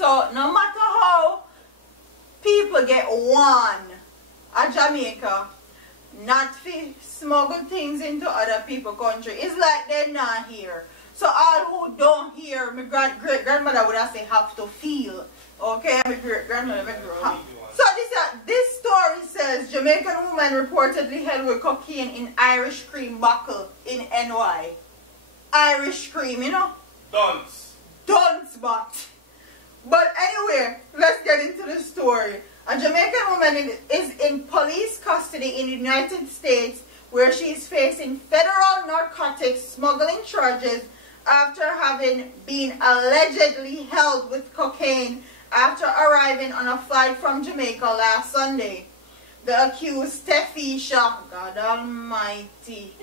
So no matter how people get warned at Jamaica not to smuggle things into other people's country, it's like they're not here. So all who don't hear, my great-grandmother would have say have to feel. Okay, my great-grandmother grew up. So this story says Jamaican woman reportedly held with cocaine in Irish cream bottle in NY. Irish cream, you know? Dunce, but anyway, let's get into the story. A Jamaican woman is in police custody in the United States where she is facing federal narcotics smuggling charges after having been allegedly held with cocaine after arriving on a flight from Jamaica last Sunday. The accused, Stefisha, God almighty,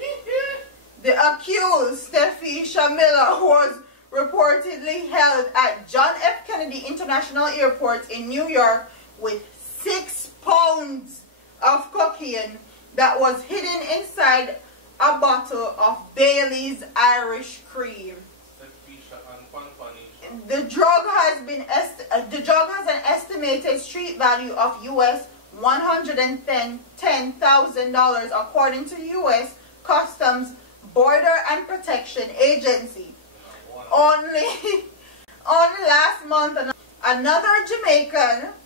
the accused, Stefisha Miller, was reportedly held at John F. Kennedy International Airport in New York with 6 pounds of cocaine that was hidden inside a bottle of Bailey's Irish cream. The drug has an estimated street value of US $110,000 according to U.S. Customs Border and Protection Agency. Only last month, another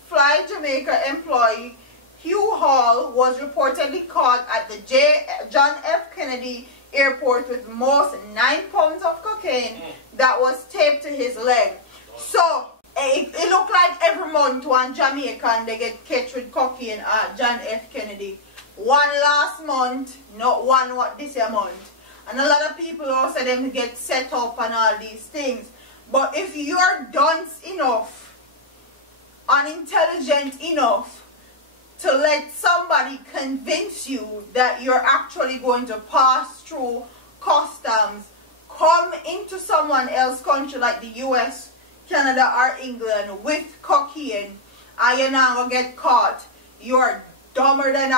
Fly Jamaica employee, Hugh Hall, was reportedly caught at the John F. Kennedy Airport with most 9 pounds of cocaine that was taped to his leg. So it looked like every month one Jamaican they get catch with cocaine at John F. Kennedy. One last month, not one what this year month. And a lot of people also them get set up and all these things. But if you're dunce enough, unintelligent enough to let somebody convince you that you're actually going to pass through customs, come into someone else's country like the US, Canada or England with cocaine, and you're not going to get caught, you're dumber than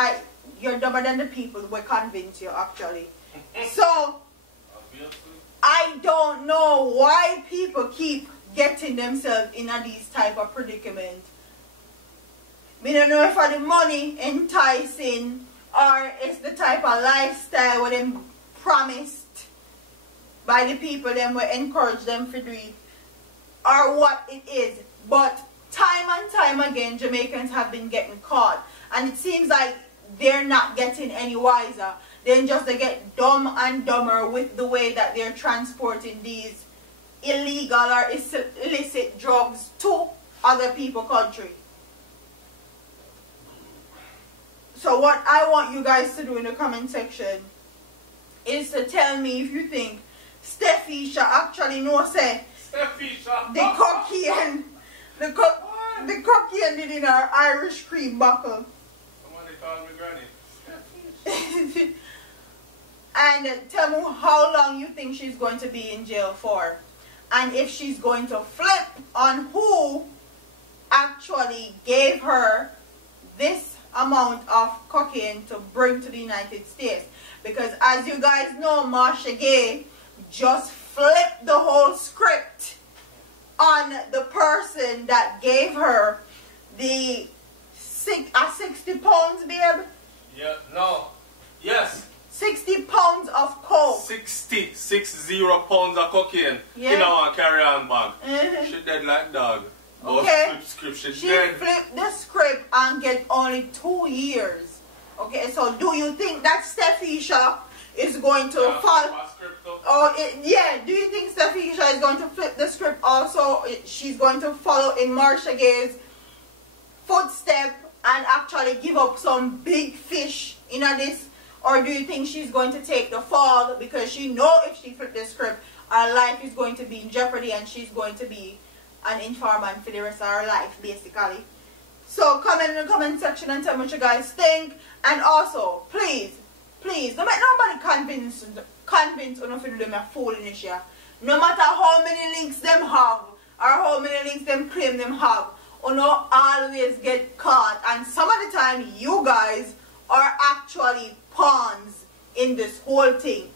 the people who convince you actually. So I don't know why people keep getting themselves in these type of predicament. We don't know if it's the money enticing or it's the type of lifestyle where them promised by the people them will encourage them to do it, or what it is. But time and time again Jamaicans have been getting caught, and it seems like they're not getting any wiser. They get dumb and dumber with the way that they're transporting these illegal or illicit drugs to other people's country. So what I want you guys to do in the comment section is to tell me if you think Stefisha actually knows the cocaine did in our Irish cream bottle. Somebody called me granny. And tell me how long you think she's going to be in jail for. And if she's going to flip on who actually gave her this amount of cocaine to bring to the United States. Because as you guys know, Marsha Gay just flipped the whole script on the person that gave her the 60 pounds, babe? Yeah, no. Yes. 60 pounds of coke. 60 pounds of cocaine in our carry-on bag. She dead like dog. Okay. She flipped the script and get only 2 years. Okay, so do you think that Stefisha is going to follow? Do you think Stefisha is going to flip the script also? She's going to follow in Marsha Gay's footstep and actually give up some big fish in this? Or do you think she's going to take the fall because she knows if she flipped the script, her life is going to be in jeopardy and she's going to be an informant for the rest of her life, basically. So comment in the comment section and tell me what you guys think. And also, please, don't make nobody convince enough to do them a fool in this year. No matter how many links them have or how many links them claim them have, you know, always get caught. And some of the time, you guys are actually pawns in this whole thing.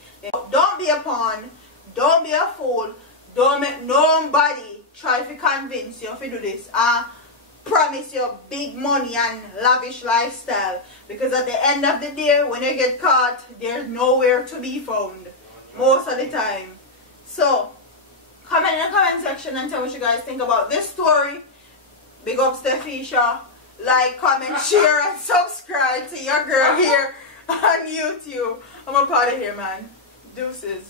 Don't be a pawn, don't be a fool, don't make nobody try to convince you to do this. Promise you big money and lavish lifestyle. Because at the end of the day, when you get caught, there's nowhere to be found. Most of the time. So, comment in the comment section and tell me what you guys think about this story. Big up Stefisha. Like, comment, share, and subscribe to your girl here on YouTube. I'm up out of here, man. Deuces.